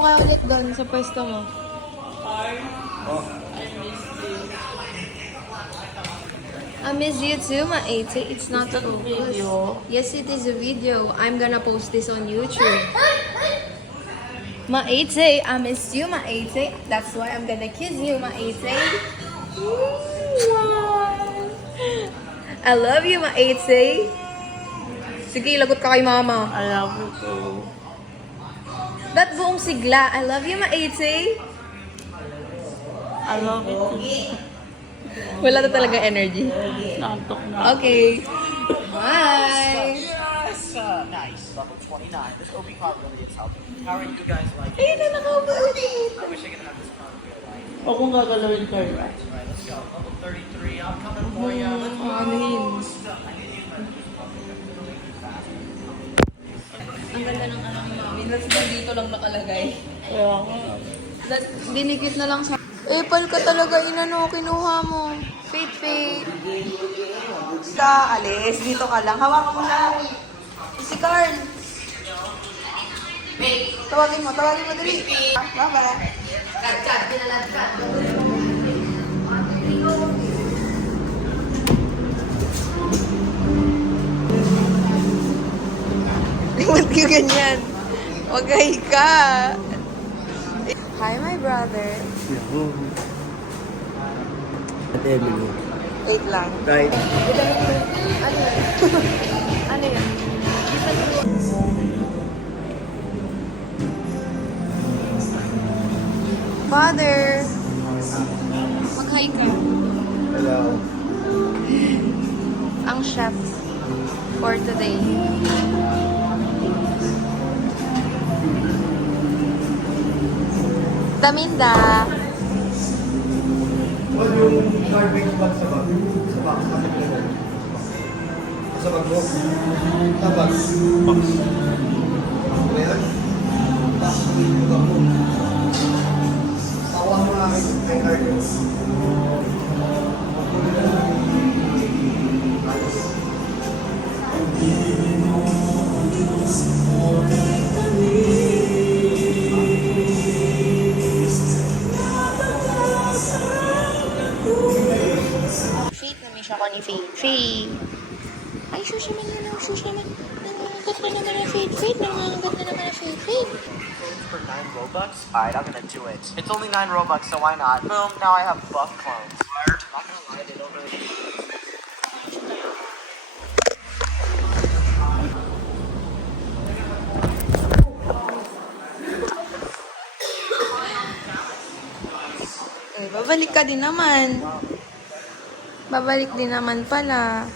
ka ulit doon sa pwesto mo. I miss you too, ma Ate. It's not a video. Yes, it is a video. I'm gonna post this on YouTube. Ma Ate, I miss you, ma Ate. That's why I'm gonna kiss you, ma Ate. I love you, ma Ate. Sige, lagot ka kay mama. I love you too. That buong sigla. I love you, ma Ate. I love you too. Wala na talaga energy. Nantok na. Okay. Bye. Yes! Nice. Level 29. This OB car really is helping. How are you guys like it? Ayun na nakaupo ulit. I wish I could have this car in real life. O kung gagalawin ka rin. Alright, let's go. Level 33. I'm coming for you. Let's go. Ano yun? Ang ganda ng anak ni Mami. Dito lang nakalagay. Kaya nga. Dinikit na lang sa... Epal ka talaga, inano, kinuha mo. Fate. Ka, alis. Dito ka lang. Hawakan mo na. Si Carl. Tawagin mo, dali. Bye-bye. Lagkat, pinalagkat. Ba't ka ganyan? Wagay ka. Hi, my brother. At Emily. Wait lang. Right. Ano yan? Ano yan? Father! Mag-hi ka. Hello. Ang chef for today. Daminda! Ano yung garbage bag sa bag? Sa bag? Sa bag mo? Sa bag? Box. Ano yan? Tapos yung bag mo. Tawa mo na kay Carlo. Faith, namiss ako ni Faith. Faith! Ay, shush naman. Nangangagat na naman na Faith. Nangangagat na naman na Faith. For 9 Robux? Alright, I'm gonna do it. It's only 9 Robux, so why not? Boom, now I have buff clones. Not gonna lie, they don't really... Eh, babalik ka din naman. Babalik din naman pala.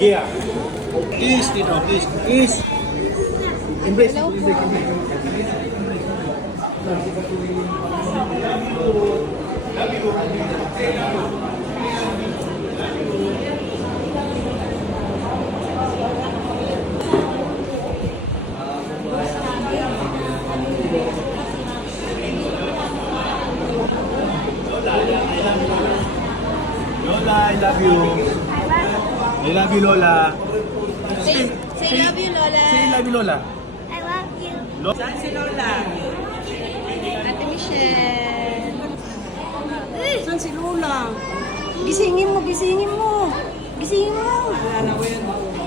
Yeah. Please, Tito. Please. Embrace. Hello po. Lola, I love you. I love you, Lola. Say love you, Lola. Say I love you, Lola. I love you. Saan si Lola? Ate Michelle. Saan si Lola? Gisingin mo. Gisingin mo. Wala na ko yun.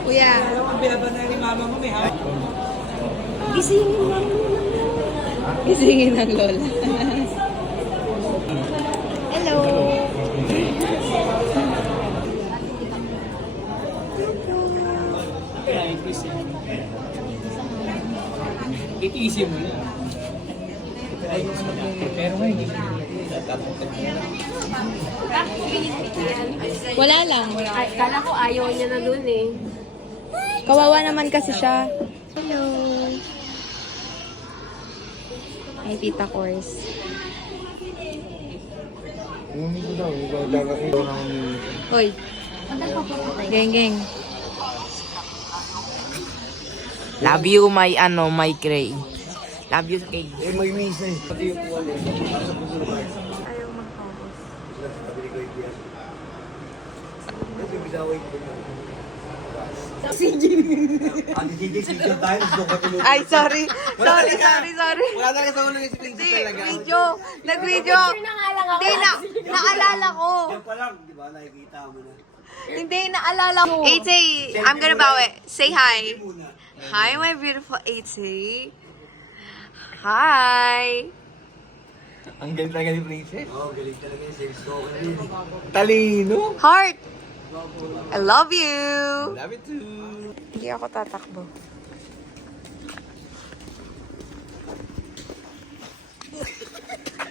Kuya, Ang biyaba na ni mama mo, may hawak. gisingin mo. Gisingin ang Lola. Hello. Iti-easy mo yun. Pero ngayon, Wala lang. Ay, kala ko ayaw niya na dun eh. Kawawa naman kasi siya. Hello. Ay, Tita Kors. Hoy. Geng. Love you, my Cray. Love you, Cray. Eh, may miss na eh. Pati yung kuwan eh. Ayaw mag-focus. Sabi ni Kuya Tias. Gawin ko na. Ang gigigil tayo, gusto ko tulog. Ay, sorry. Wala talaga sa ulo ni si Princess talaga. Nag-video. Hindi naalala ko. Yan pa lang, di ba? Nakikita mo na. Hindi, naalala ko. Ate, I'm gonna bow it. Say hi. Hi, my beautiful Ate. Hi. Ang galing talaga ni Princess. Oo, galing talaga yung sex ko. Talino. Heart. I love you. Love it too. Hindi ako tatakbo.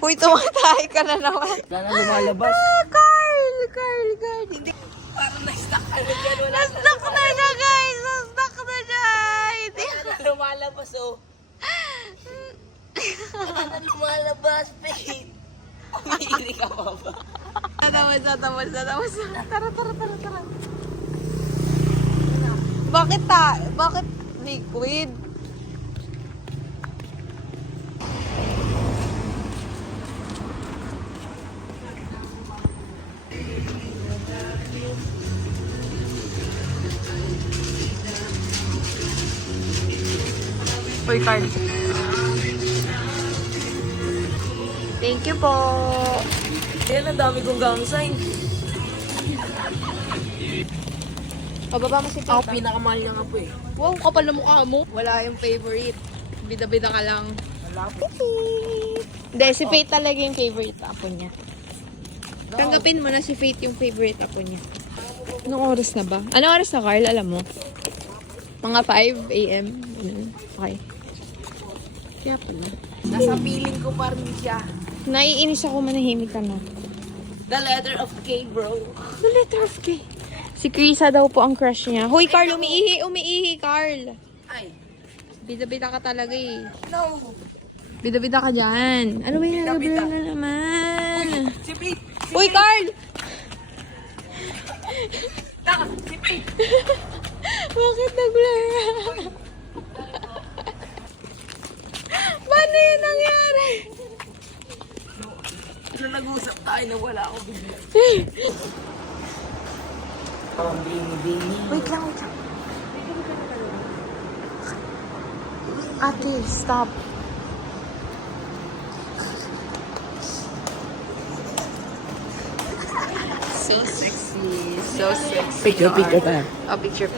Uy, tumatay ka na naman. Sana lumalabas. Carl! Hindi. Parang na-stuck ka na dyan. Na-stuck na siya, guys! Na-stuck na siya! Hindi. Lumalabas, oh. Lumalabas, babe. Umiiri ka pa ba? Natapos. Tara. Bakit liquid? Uy, Carl. Thank you po. Yan, ang dami kong gang sign. Pababa mo si Ako, Tita. pinakamahal niya nga po eh. Wow, kapal na mukha mo. Wala yung favorite. Bida-bida ka lang. Wala po. Hindi, si Faith talaga yung favorite apo niya. Tanggapin mo na si Faith yung favorite apo niya. Anong oras na ba? Anong oras na, Carl? Alam mo? Mga 5 a.m. Okay. Kaya pala. Nasa feeling ko pa rin siya. Naiinis ako, manahimik ka na. The letter of K, bro. The letter of K. Si Krisa daw po ang crush niya. Hoy, Carl, umiihi, Carl. Ay. Bida-bida ka talaga eh. No. Bida-bida ka dyan. Ano ba yung Bida-bida. na naman? Si Pete. Uy, Carl! Taka, si Pete. Bakit nag-blur? Paano yun nangyari? Nung nag-usap tayo na wala ako bigla. Wait lang. Ate, stop. So sexy. Picture tayo. Oh, picture.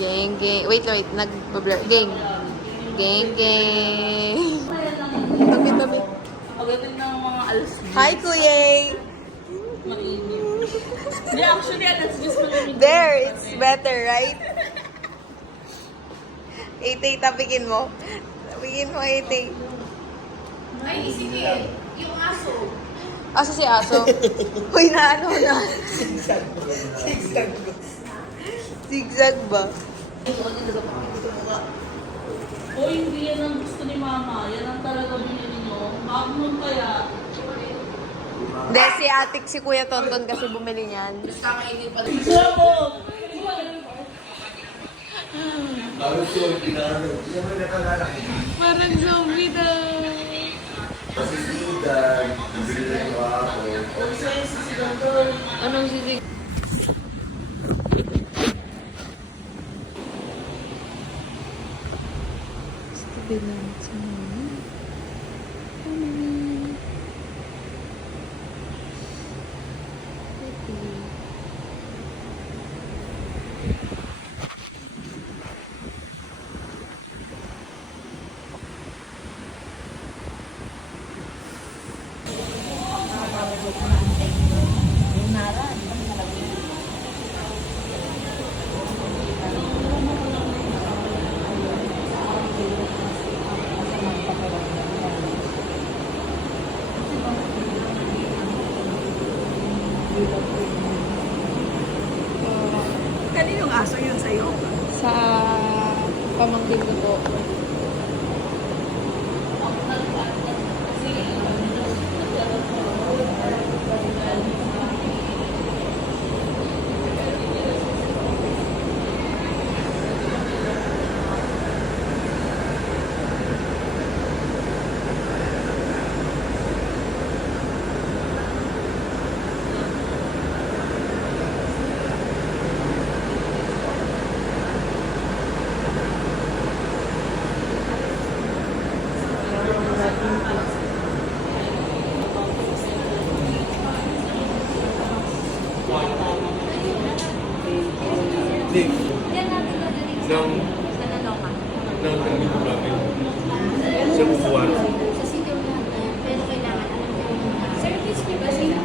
Gang. Wait. Nag-blur. Gang. Tabi. Pagdating ng mga alas. Hi, Kuya! Hindi, actually, alas just malamig. There, it's better, right? Ate, tapikin mo. Tapikin mo, Ate. Ay, sige. Yung aso. Asa si Aso? Uy, na. Zigzag ba? O hindi yan ang gusto ni Mama. Yan ang talaga binili nyo. Magnum kaya. Hindi, si Atik, si Kuya Tonton kasi bumili niyan. Gusto mo! Parang zombie daw. Kasi sigan, bibili na yung ako. Anong sisig? Stupid na. Kaninong aso yun sa'yo? Sa pamangkin ko po. Sa Naloka. Sa Bubuan. Sa sityo lahat na yan. Pero kailangan alam ko yung mga... Service fee ba sila?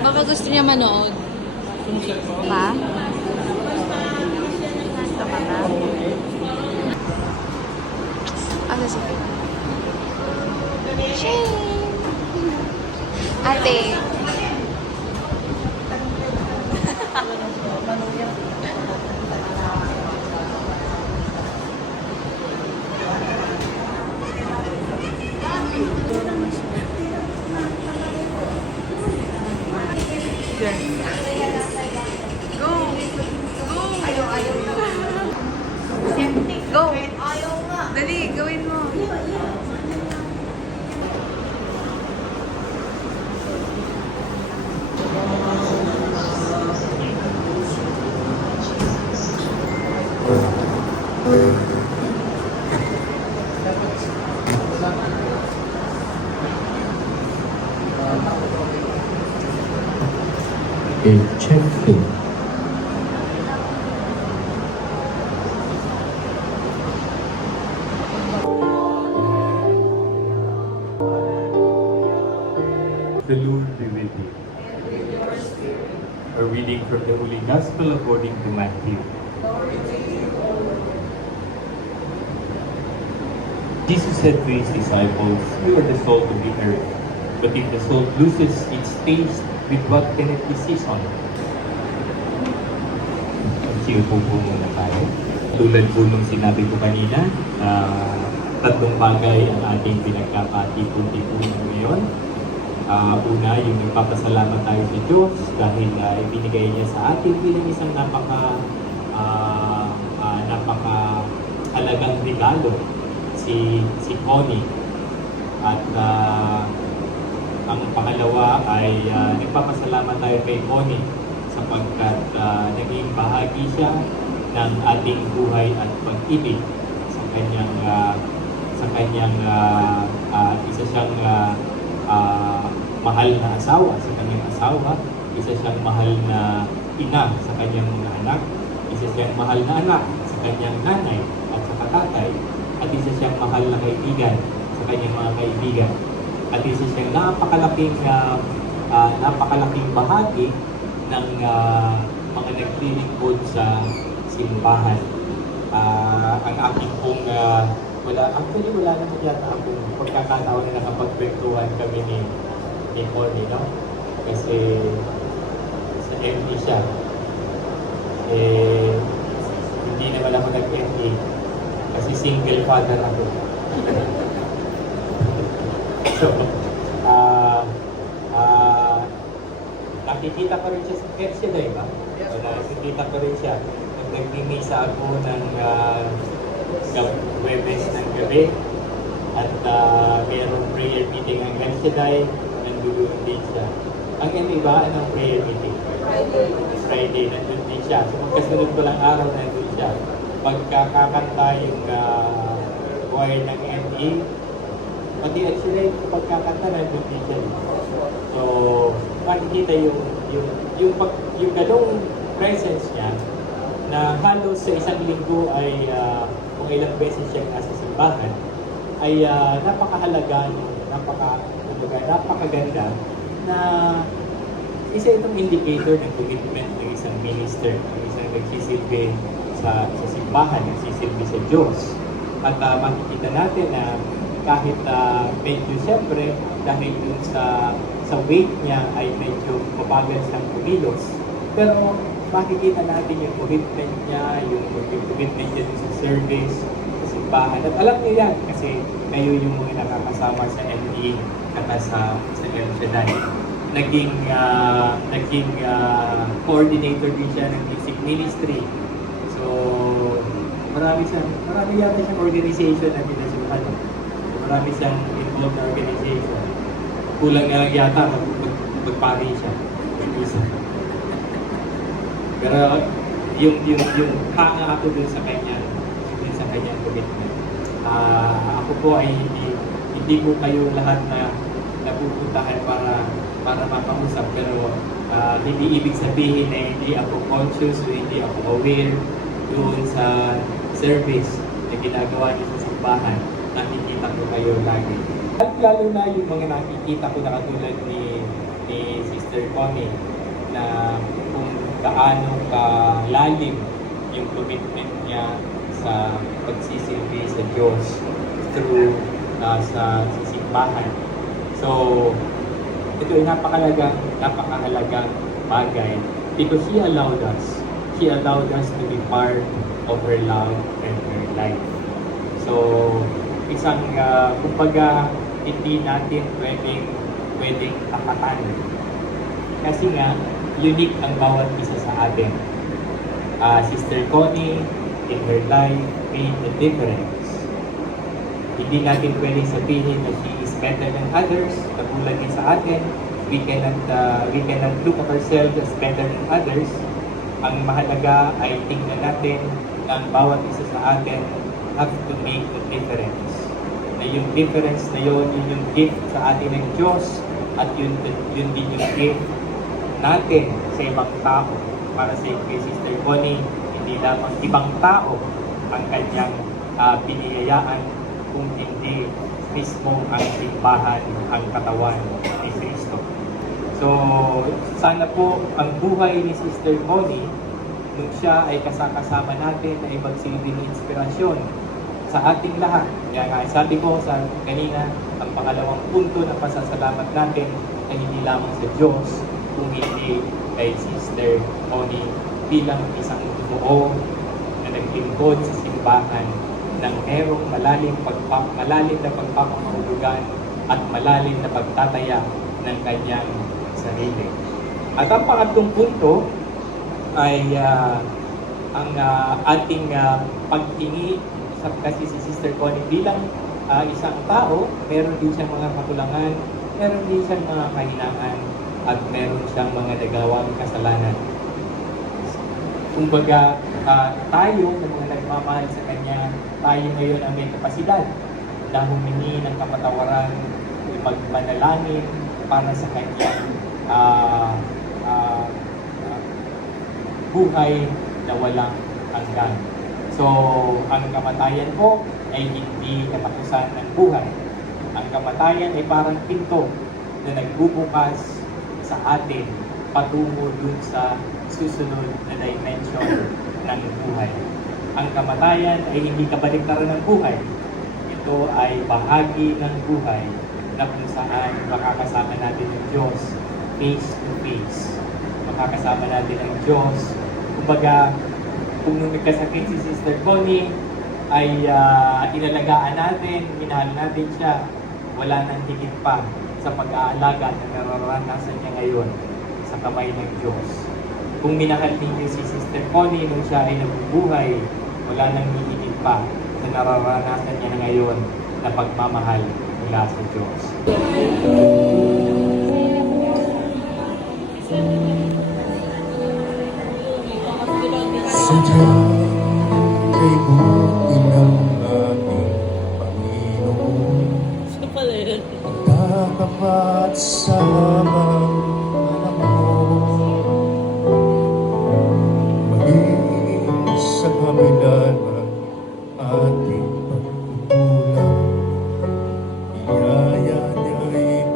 Baka gusto niya manood. Pa? Gusto ka ba? Asa si Ate. Go! Dali, gawin mo. Okay, check 2. The Lord be with you. A reading from the Holy Gospel according to Matthew. Jesus said to his disciples, "You are the salt of the earth. But if the salt loses its taste, with what can it be seasoned?" Magsiupo po muna tayo. Tulad po nung sinabi ko kanina, tatlong bagay ang ating pinagkapatipon-tipunan ngayon. Una, yung nagpapasalamat tayo sa Diyos dahil ibinigay niya sa atin bilang isang napaka-halagang regalo si Connie. At ang pangalawa ay nagpapasalamat tayo kay Connie sapagkat naging bahagi siya ng ating buhay at pag-ibig sa kanyang isa siyang mahal na asawa sa kanyang asawa, isa siyang mahal na ina sa kanyang mga anak, isa siyang mahal na anak sa kanyang nanay at sa tatay, at isa siyang mahal na kaibigan sa kanyang mga kaibigan, at isa siyang napakalaking bahagi ng mga naglilingkod sa simbahan. Ang aking pong wala naman yata akong pagkakataon na nakapagkwentuhan kami ni Connie, no? Kasi sa MD siya. Hindi naman ako nag-MD kasi single father ako. So, nakikita ko rin siya sa Persila, ba? Nakikita ko rin siya. Nagmimisa ako ng Webes ng gabi at mayroong prayer meeting ang El Shaddai, nandun din siya. Ang iba, anong prayer meeting? Friday, nandun din siya. So magkasunod ko lang araw, nandun siya. Pagkakakanta yung choir ng ME, pati El Shaddai, pagkakanta, nandun din siya. So, makikita yung ganong presence niya na halos sa isang linggo ay kung ilang beses siyang nasa simbahan, ay napakahalaga, napakaganda na isa itong indicator ng commitment ng isang minister, ng isang nagsisilbi sa simbahan, nagsisilbi sa Diyos. At makikita natin na kahit medyo siyempre, dahil dun sa weight niya ay medyo mabagal siyang kumilos, pero makikita natin yung commitment niya, yung commitment niya sa service, sa simbahan. At alam niyo yan kasi kayo yung mga nakakasama sa MD at sa El Shaddai. Naging coordinator din siya ng music ministry. So, marami yata siyang organization na pinasukan. Marami siyang involved na organization. Kulang na lang yata magpari siya. Pero yung hanga ako dun sa kanyang commitment. Ako po ay hindi po kayo lahat na napupuntahan para makausap, pero hindi ibig sabihin na hindi ako conscious o hindi ako aware doon sa service na ginagawa niyo sa simbahan. Nakikita ko kayo lagi. At lalo na yung mga nakikita ko na katulad ni Sister Connie, na kung gaano kalalim yung commitment niya sa pagsisilbi sa Diyos through sa simbahan. So, ito ay napakahalagang bagay because she allowed us to be part of her love and her life. So, isang kumbaga hindi natin pwedeng takatan. Kasi nga, unique ang bawat isa sa atin. Sister Connie, in her life, made a difference. Hindi natin pwedeng sabihin na she is better than others, katulad din sa atin. We cannot look at ourselves as better than others. Ang mahalaga ay tingnan natin na ang bawat isa sa atin have to make a difference. Na yung difference na yun yung gift sa atin ng Diyos, at yun din yung gift natin sa ibang tao. Para sa kay Sister Connie, hindi lamang ibang tao ang kanyang biniyayaan, kung hindi mismo ang simbahan, ang katawan ni Kristo. So, sana po ang buhay ni Sister Connie, nung siya ay kasama natin, ay magsilbing inspirasyon sa ating lahat. Kaya nga, sabi ko kanina, ang pangalawang punto ng pasasalamat natin ay hindi lamang sa Diyos, kung hindi kay Sister Connie bilang isang buo na naglingkod sa simbahan ng merong malalim na pagpapahulugan at malalim na pagtataya ng kanyang sarili. At ang pangatlong punto ay ang ating pagtingi kasi si Sister Connie bilang isang tao, meron din siyang mga kakulangan, meron din siyang mga kahinaan, at meron siyang mga nagawang kasalanan. Kumbaga, tayo na mga nagmamahal sa Kanya, tayo ngayon ang may kapasidad na humingi ng kapatawaran, magmanalangin para sa Kanyang buhay na walang hanggan. So, ang kamatayan po ay hindi katapusan ng buhay. Ang kamatayan ay parang pinto na nagbubukas sa atin patungo dun sa susunod na dimension ng buhay. Ang kamatayan ay hindi kabaliktaran ng buhay. Ito ay bahagi ng buhay na kung saan makakasama natin ang Diyos face to face. Makakasama natin ang Diyos. Kumbaga, kung nung nagkasakit si Sister Connie, ay inalagaan natin, minahal natin siya, wala nang higit pa sa pag-aalaga na nararanasan niya ngayon sa kamay ng Diyos. Kung minahal ninyo si Sister Connie nung siya ay nabubuhay, wala nang higit pa sa nararanasan niya ngayon na pagmamahal mula sa Diyos. Sadya kay buti ng ating Panginoon, Sino pala yun? tatapat sa habang alam mo, maging sa kabila ng ating pagkukulang, iyaya niya'y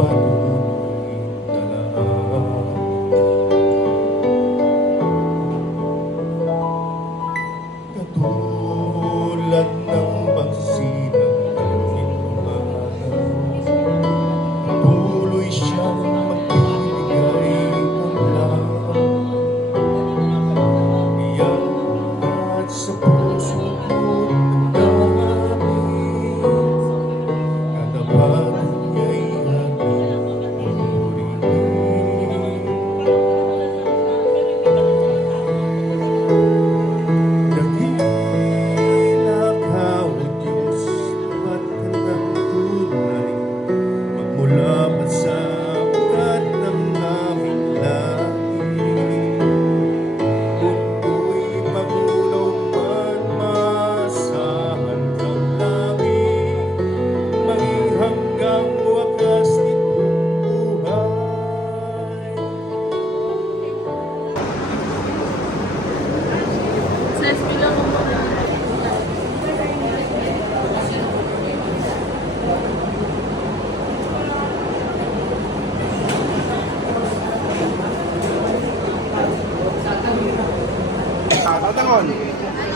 Patangon.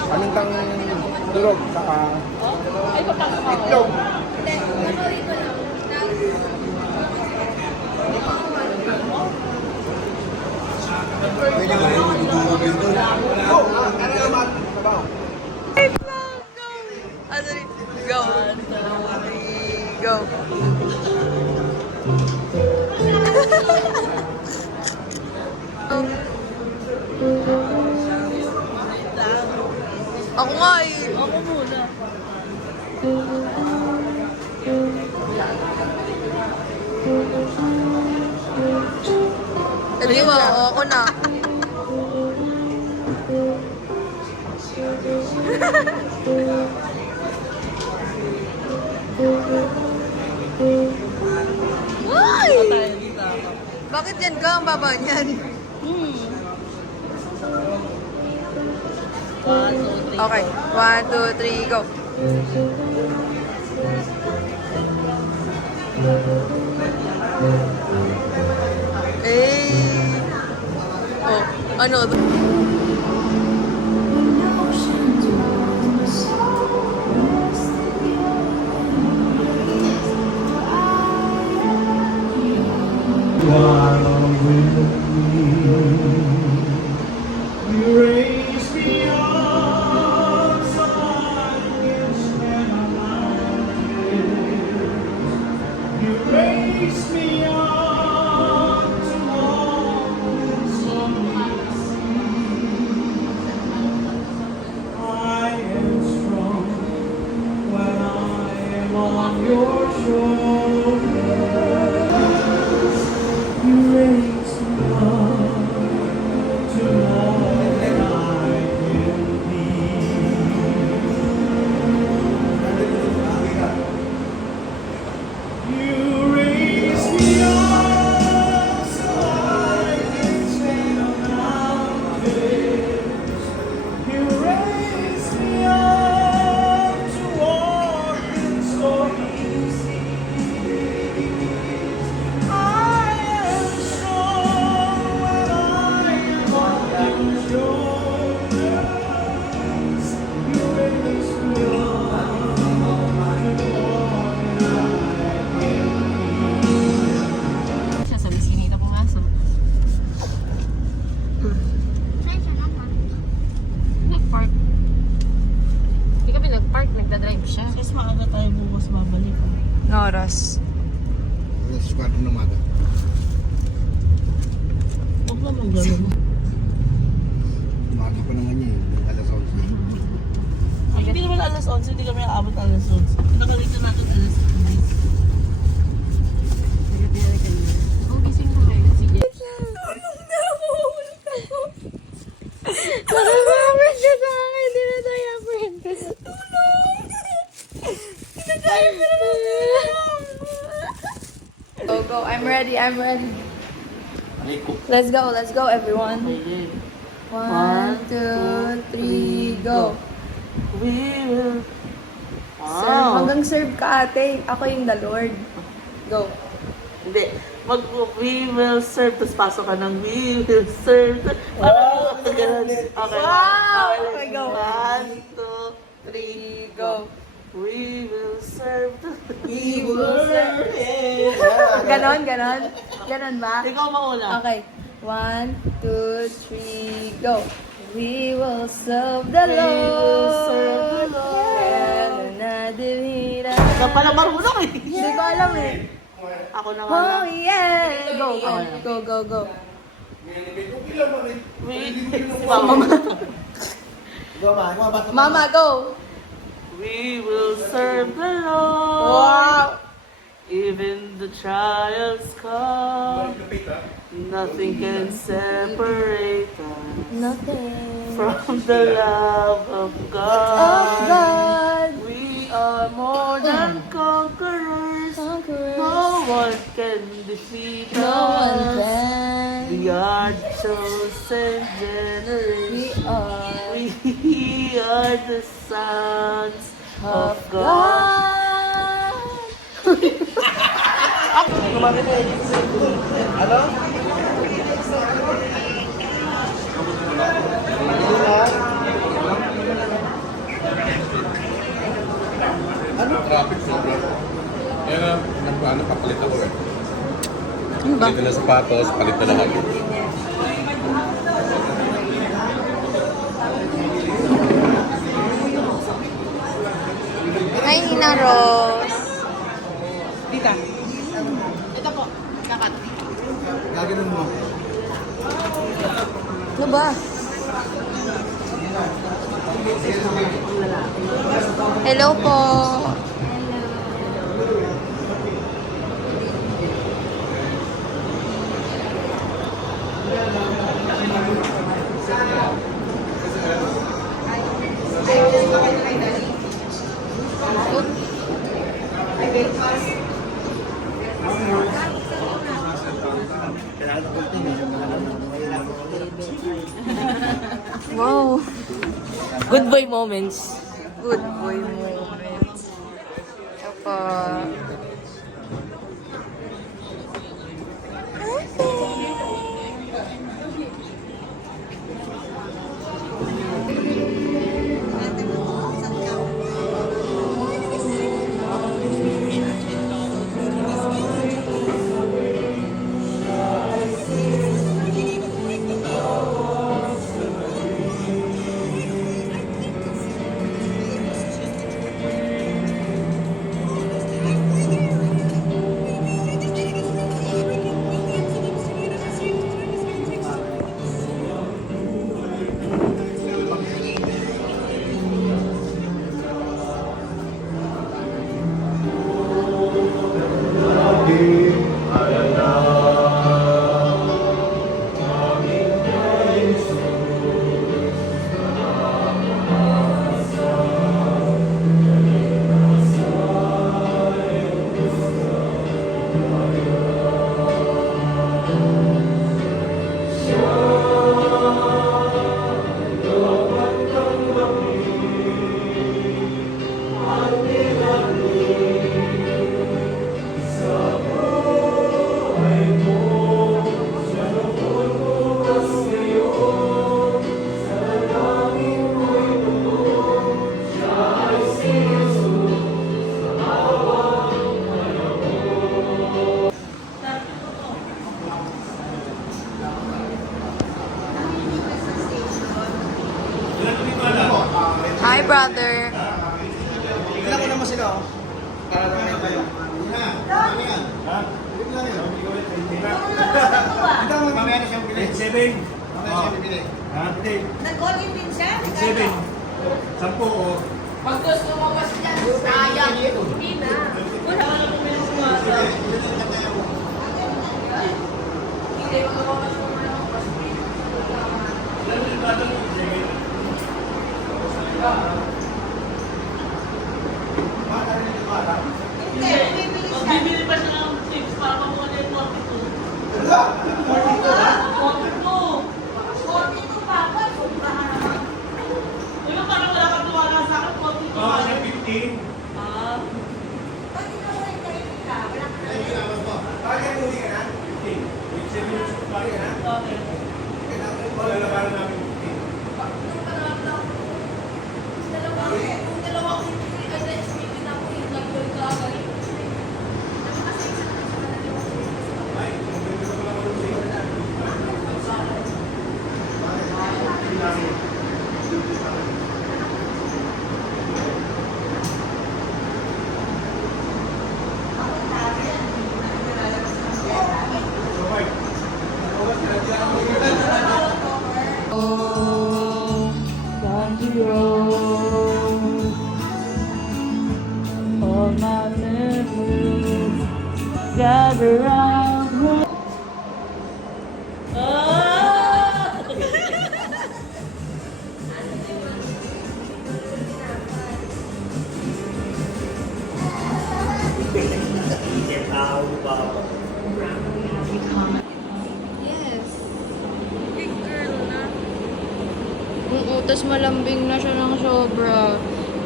Pamintang durog, saka Ay, papasok ako. itlog. Ako nga eh. Ako muna. Hindi mo, ako na. Ay! Tayo dito ako. Bakit yan ka ang baba niyan? Hmm. 1, 2, 3. Okay. 1, 2, 3, go. Eh. Oh, ano? Siya sabi, sinita pong aso. Nag-park. Hindi kami nag-park, nagdadrive siya. Mas maaga tayo bukas babalik. Noras. Alas 4 ng umaga. Huwag naman ganun. Umaga pa naman niya eh. Alas 11. Ay, hindi naman alas 11, hindi kami aabot alas 11. Nakalita natin alas 11. Oh, gising na kayo. Sige. Nakakapit ka sa akin. Hindi na tayo apprentice. Tulong! Hindi na tayo Go, go. I'm ready. I'm ready. Let's go, everyone. 1, 2, 3, go. We will... Serve. Hanggang serve ka, ate. Ako yung the Lord. Go. Hindi. We will serve, tapos pasok ka ng we will serve. Parang ganun. Okay. Wow! Okay, Okay, go. 1, 2, 3, go. We will serve. We will serve. Ganon, ganon. Ganon ba? Ikaw mauna. Okay. 1, 2, 3, go. We will serve the We will serve the Lord. Lord. Ikaw pala marunong eh. Hindi ko alam eh. Ako na nga Oh lang. yeah! Go, go, go, go, go. Mama, go! We will serve the Lord. Wow! Even the trials come, nothing can separate us Nothing from the love of of God. God. We are more than conquerors. Conquerors. No one can defeat No one us. can. We are the chosen We generation. are We are the sons of of God. Ano? ba? Palit na sapatos, palit na lahat. Hi, Nina Rose. Gaganon mo. Ano ba? Hello po. Wow. Good boy moments. Good boy moments. Apa. Hi, brother. Ilan ko naman sila, oh. Para naman tayo. Ito ang mamaya na siyang bili. 7. Mamaya siyang bibili. Nag-golden din siya? 7. 10 o. Pag gusto mo kasi yan, sayang. Hindi na. Wala ka na bumili mo kumasa. Hindi, magkakamas mo na ako. Hindi, bibili siya. Bibili pa siya ng tips para makuha na yung 42. 42 pa ako. Sobrahan naman. Di ba parang wala kang tuwala sa akin? 42. Oo, siya 15. Pag ikaw ay kayo ka, wala ka na. Bakit mo hindi ka na? 15. With 7 minutes of party ka na? Okay. Wala na para namin 15. Kung dalawa ko hindi kasi isipin ako yung nag-goal ka agad. All my memories gather round. Yes. Big girl na. Oo, tas malambing na siya ng sobra.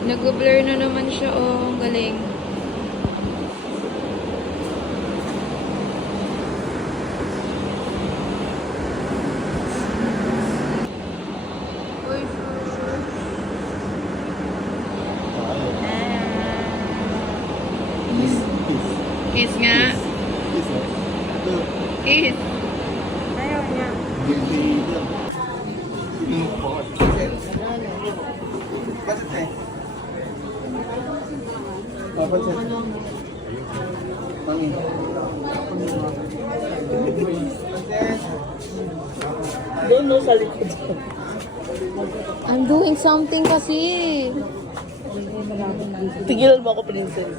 Nag-blur na naman siya, oh. Ang galing. Uy, sure. Kiss nga. Kiss. Bakit eh? Bakit eh? Mami. Doon no, sa likod. I'm doing something kasi. Tigilan mo ako, princess.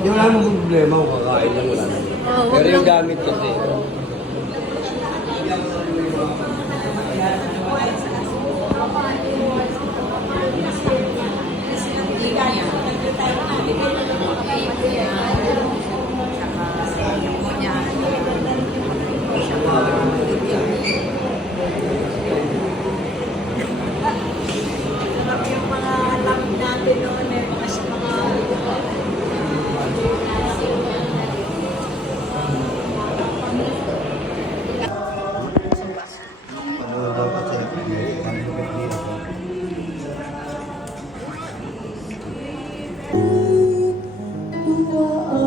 Hindi wala namang problema kung kakain lang wala. Pero yung gamit kasi. Ano dapat sila? Ang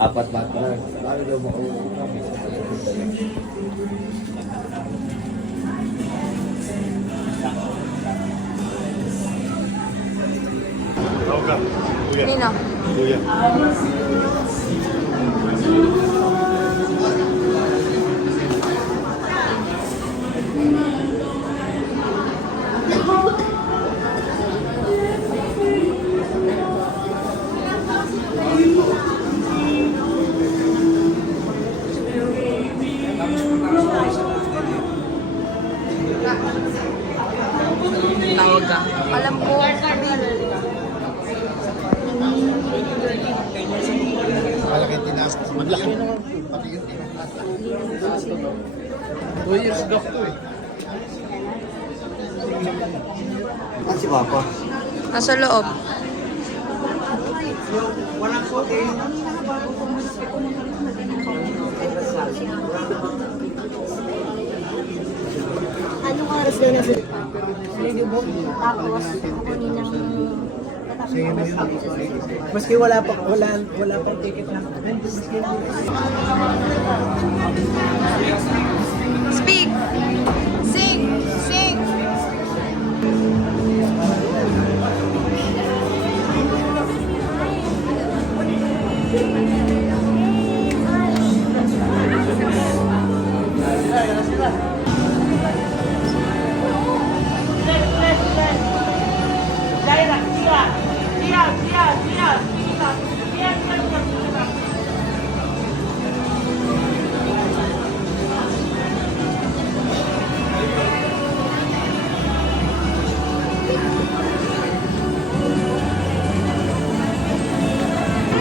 Apat bata. Ano daw mo? Nino. Tawag ka. Alam ko. Malaki tinas. Maglaki naman. Pati yung tinakata. 2 years ago to eh. Ah, si Papa. Nasa loob. Anong oras daw na tapos kukunin ng Maski wala pang ticket na. Speak! Sing! Sing!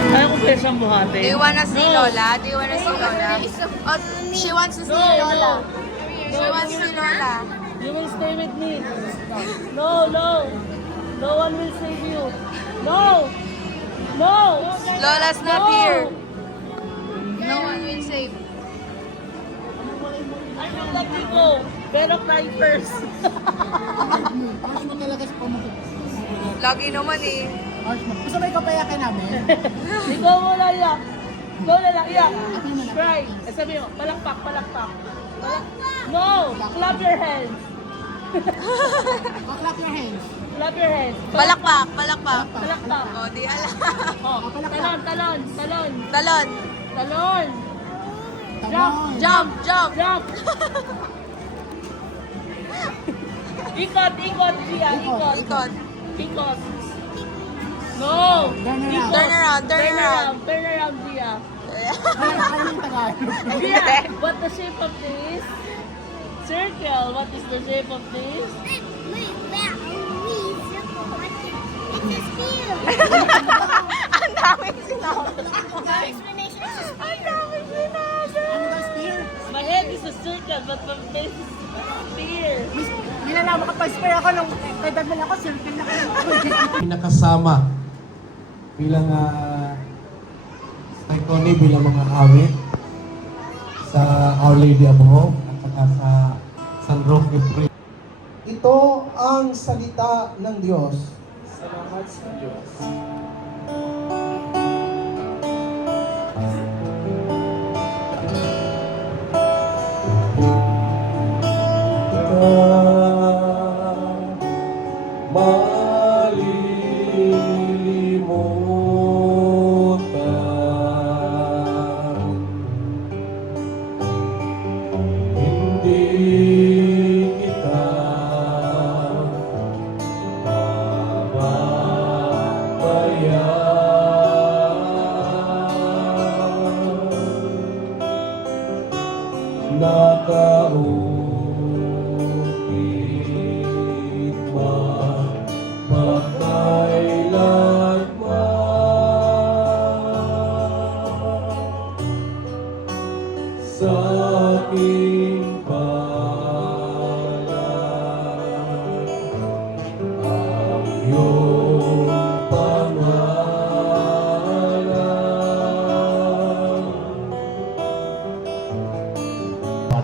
Ayaw ko pesang buhati. Do you wanna see Lola? Do you wanna see Lola? Oh, she wants to see Lola. She wants to see Lola. You will stay with me. No, no. No one will save you. No! No! Lola's not No! here. No one will save. I will let you go. Pero cry first. Lagi naman eh. Gusto mo ikaw payakin namin? Ikaw mo na iyak. Ikaw na lang iyak. Cry. Eh, sabi mo, palakpak, palakpak. No! Clap your hands. Clap your hands. Clap your hands. Palakpak, palakpak. Palakpak. Oh, di alam. Oh, talon, talon, talon. Talon. Talon. Jump. Jump, jump. Jump. Ikot, ikot, Gia. Ikot. Ikot. Ikot. No. Turn around, turn around. Turn around, Gia. Gia, what the shape of this? Circle. What is the shape of this? Ang daming sinabi. Ang daming sinabi. My head is a circle, but my face is a sphere. Nilalaman ka pa, spare ako nung edad mo ako, circle na ako. Nakasama bilang Tony bilang mga awit sa Our Lady of Hope at saka sa San Roque Bridge. Ito ang salita ng Diyos. Salamat sa Diyos.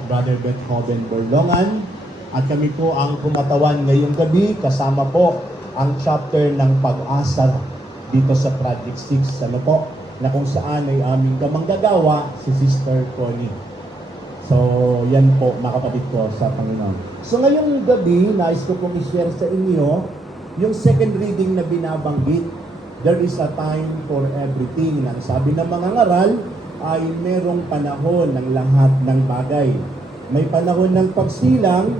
Brother Beethoven Borlongan at kami po ang kumatawan ngayong gabi kasama po ang chapter ng pag-asa dito sa Project 6, ano po, na kung saan ay aming kamanggagawa si Sister Connie. So, yan po, mga kapatid ko sa Panginoon. So, ngayong gabi, nais ko pong i-share sa inyo yung second reading na binabanggit. There is a time for everything. Ang sabi ng mga ngaral ay merong panahon ng lahat ng bagay. May panahon ng pagsilang,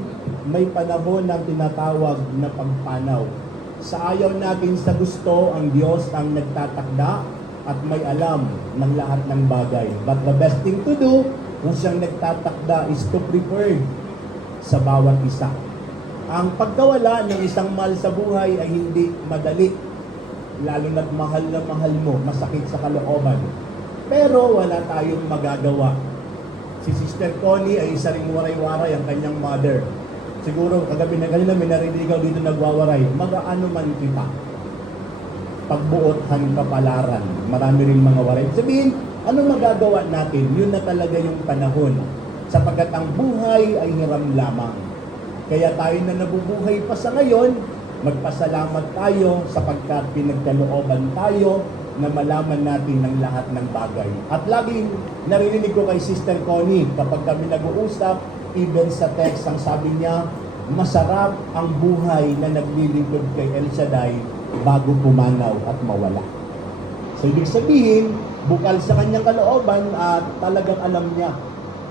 may panahon ng tinatawag na pagpanaw. Sa ayaw natin sa gusto, ang Diyos ang nagtatakda at may alam ng lahat ng bagay. But the best thing to do, kung siyang nagtatakda, is to prepare sa bawat isa. Ang pagkawala ng isang mahal sa buhay ay hindi madali. Lalo na't mahal na mahal mo, masakit sa kalooban. Pero wala tayong magagawa. Si Sister Connie ay isa ring waray-waray ang kanyang mother. Siguro kagabi na kanina may narinig ikaw dito nagwawaray. Magaano man kita. Pagbuot hang kapalaran. Marami ring mga waray. Sabihin, ano magagawa natin? Yun na talaga yung panahon. Sapagkat ang buhay ay hiram lamang. Kaya tayo na nabubuhay pa sa ngayon, magpasalamat tayo sapagkat pinagkalooban tayo na malaman natin ng lahat ng bagay. At laging narinig ko kay Sister Connie, kapag kami nag-uusap, even sa text, ang sabi niya, masarap ang buhay na naglilingkod kay El Shaddai bago pumanaw at mawala. So ibig sabihin, bukal sa kanyang kalooban at talagang alam niya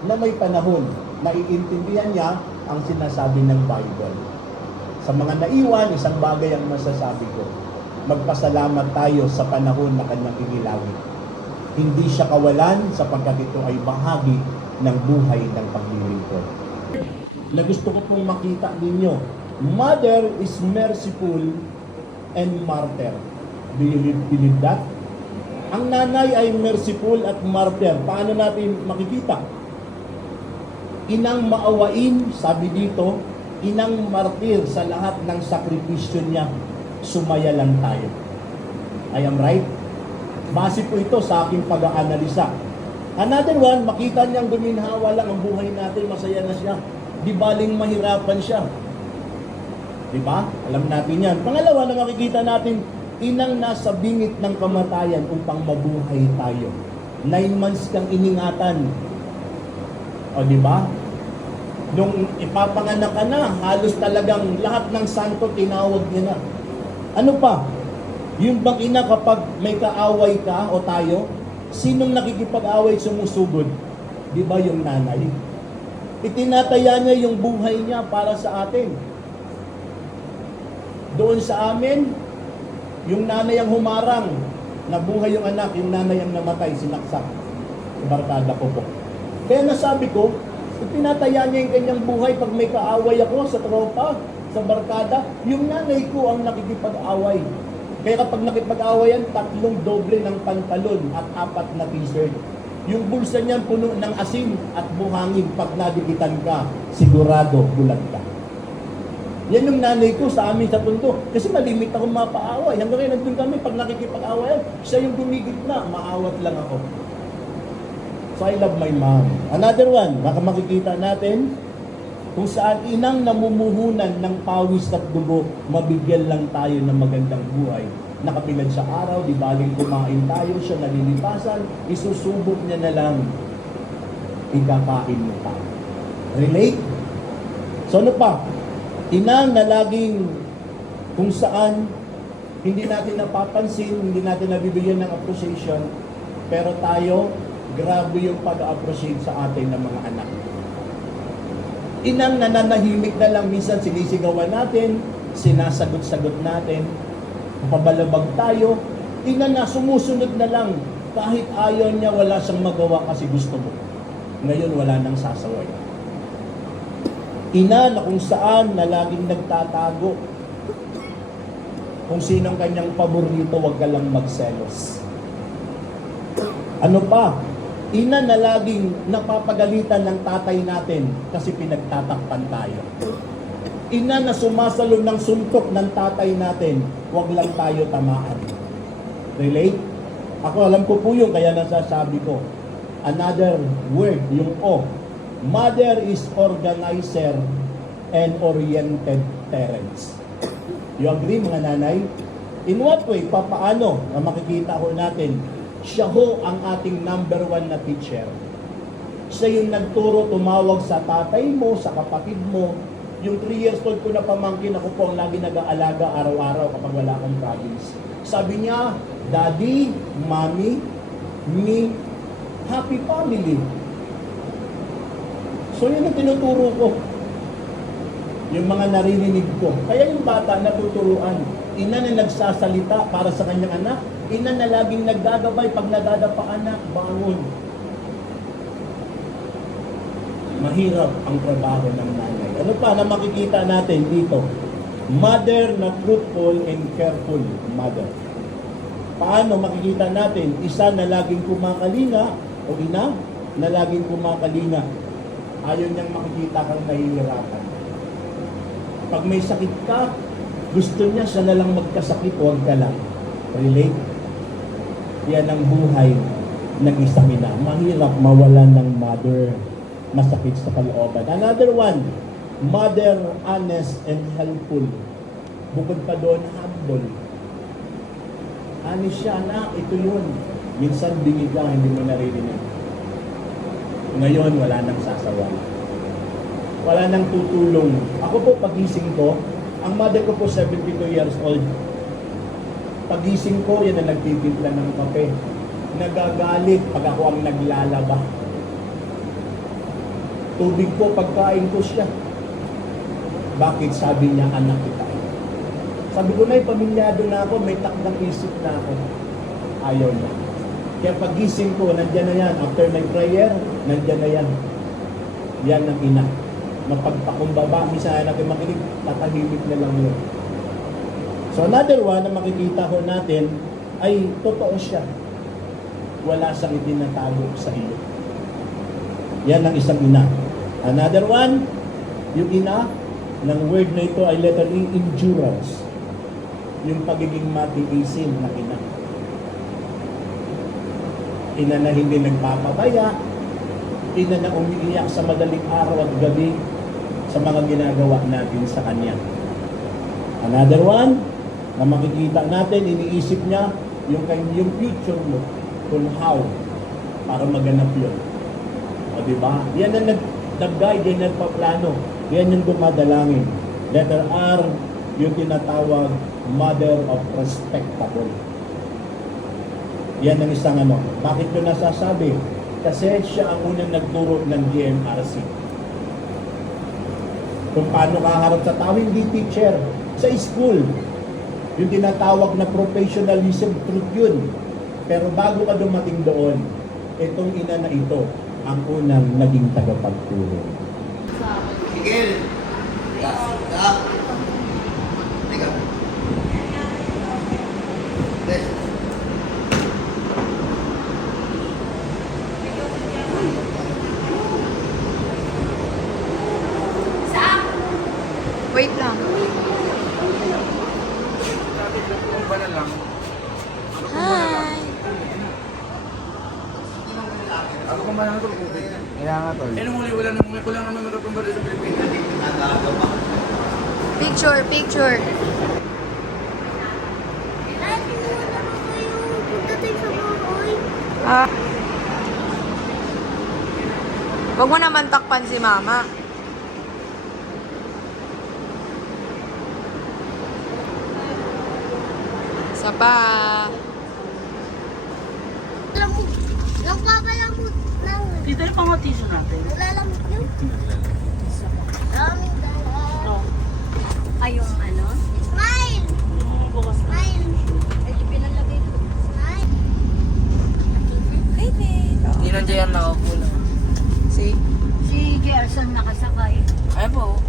na may panahon, naiintindihan niya ang sinasabi ng Bible. Sa mga naiwan, isang bagay ang masasabi ko. Magpasalamat tayo sa panahon na kanyang inilawit. Hindi siya kawalan sapagkat ito ay bahagi ng buhay ng paglilingkod. Na gusto ko pong makita ninyo, Mother is merciful and martyr. Do you believe that? Ang nanay ay merciful at martyr. Paano natin makikita? Inang maawain, sabi dito, inang martir sa lahat ng sakripisyo niya, sumaya lang tayo. I am right? Base po ito sa aking pag-aanalisa. Another one, makita niyang guminhawa lang ang buhay natin, masaya na siya. Di baling mahirapan siya. Di ba? Alam natin yan. Pangalawa na makikita natin, inang nasa bingit ng kamatayan upang mabuhay tayo. 9 months kang iningatan. O di ba? Nung ipapanganak ka na, halos talagang lahat ng santo tinawag niya na. Ano pa? Yung bang ina kapag may kaaway ka o tayo, sinong nakikipag-away sumusugod? Di ba yung nanay? Itinataya niya yung buhay niya para sa atin. Doon sa amin, yung nanay ang humarang, nabuhay yung anak, yung nanay ang namatay, sinaksak. Barkada ko po. Kaya nasabi ko, itinataya niya yung kanyang buhay pag may kaaway ako sa tropa, sa barkada, yung nanay ko ang nakikipag-away. Kaya kapag nakipag-away yan, 3 doble ng pantalon at 4 na t-shirt. Yung bulsa niyan puno ng asin at buhangin. Pag nadikitan ka, sigurado bulag ka. Yan yung nanay ko sa amin sa pundo. Kasi malimit ako mapaaway. Hanggang ngayon nandun kami, pag nakikipag-away, siya yung gumigit na, maawat lang ako. So I love my mom. Another one, baka makikita natin, kung saan inang namumuhunan ng pawis at dugo, mabigyan lang tayo ng magandang buhay. Nakapilad sa araw, di baling kumain tayo, siya nalilipasan, isusubok niya na lang, ikakain mo pa. Relate? So ano pa? Inang na laging kung saan hindi natin napapansin, hindi natin nabibigyan ng appreciation, pero tayo, grabe yung pag-appreciate sa atin ng mga anak. Inang nananahimik na lang, minsan sinisigawan natin, sinasagot-sagot natin, pabalabag tayo, ina na sumusunod na lang, kahit ayaw niya, wala siyang magawa kasi gusto mo. Ngayon wala nang sasaway. Ina na kung saan na laging nagtatago. Kung sinong kanyang paborito, wag ka lang magselos. Ano pa? Ina na laging napapagalitan ng tatay natin kasi pinagtatakpan tayo. Ina na sumasalo ng suntok ng tatay natin, wag lang tayo tamaan. Relate? Ako alam ko po yung kaya nasasabi ko. Another word, yung O. Mother is organizer and oriented parents. You agree mga nanay? In what way? Papaano na makikita ho natin? Siya ho ang ating number 1 na teacher. Siya yung nagturo, tumawag sa tatay mo, sa kapatid mo. Yung 3 years old ko na pamangkin, ako po ang lagi nag-aalaga araw-araw kapag wala akong province. Sabi niya, Daddy, Mommy, me, happy family. So yun ang tinuturo ko. Yung mga naririnig ko. Kaya yung bata natuturuan. Ina na nagsasalita para sa kanyang anak. Ina na laging naggagabay pag nadadapa anak, bangon. Mahirap ang trabaho ng nanay. Ano pa na makikita natin dito? Mother na truthful and careful mother. Paano makikita natin? Isa na laging kumakalinga o ina na laging kumakalinga. Ayaw niyang makikita kang nahihirapan. Pag may sakit ka, gusto niya siya na lang magkasakit, huwag ka lang. Relate? Yan ang buhay ng isang ina. Mahirap mawalan ng mother. Masakit sa kalooban. Another one, mother, honest and helpful. Bukod pa doon, humble. Honest siya, anak, ito yun. Minsan bingig lang, hindi mo naririnig. Ngayon, wala nang sasawa. Wala nang tutulong. Ako po, pagising ko, ang mother ko po 72 years old. Pagising ko, yan ang nagtitimpla ng kape. Nagagalit pag ako ang naglalaba. Tubig ko, pagkain ko siya. Bakit? Sabi niya, anak kita. Sabi ko na, pamilyado na ako, may takdang isip na ako. Ayaw na. Kaya pagising ko, nandyan na yan. After my prayer, nandyan na yan. Yan ang ina. Mapagpakumbaba, minsan natin makinig, tatahimik na lang yun. So another one na makikita ko natin ay totoo siya. Wala siyang itinatago sa iyo. Yan ang isang ina. Another one, yung ina, ng word na ito ay letter E, endurance. Yung pagiging matiisin na ina. Ina na hindi nagpapabaya, ina na umiiyak sa madaling araw at gabi sa mga ginagawa natin sa kanya. Another one, na makikita natin, iniisip niya yung future mo kung how para maganap yun. O diba? Yan ang nag-guide, yan ang nagpaplano. Yan yung dumadalangin. Letter R, yung tinatawag mother of respectable. Yan ang isang ano. Bakit ko nasasabi? Kasi siya ang unang nagturo ng DMRC. Kung paano kaharap sa tao, hindi teacher. Sa school, yung tinatawag na professionalism, truth yun. Pero bago ka dumating doon, itong ina na ito, ang unang naging tagapagturo. Miguel! Teka. Yes. Wait lang. Hi! Ako kung ba naman ito, kaya nga tol. Eh, nung huli, wala naman matutumbali sa Pilipinas. Picture, picture. Ah. Huwag mo naman takpan si mama. Isa pa. Nagpapalamot lang. Dito na pang tissue natin. Lalamot yun. Daming dala. Ay, yung ano? Smile! Bukas na. Smile! Ito pinalagay ko. Smile! Baby. Hindi na dyan nakaupo lang. See? Si Gerson nakasakay. Ay po.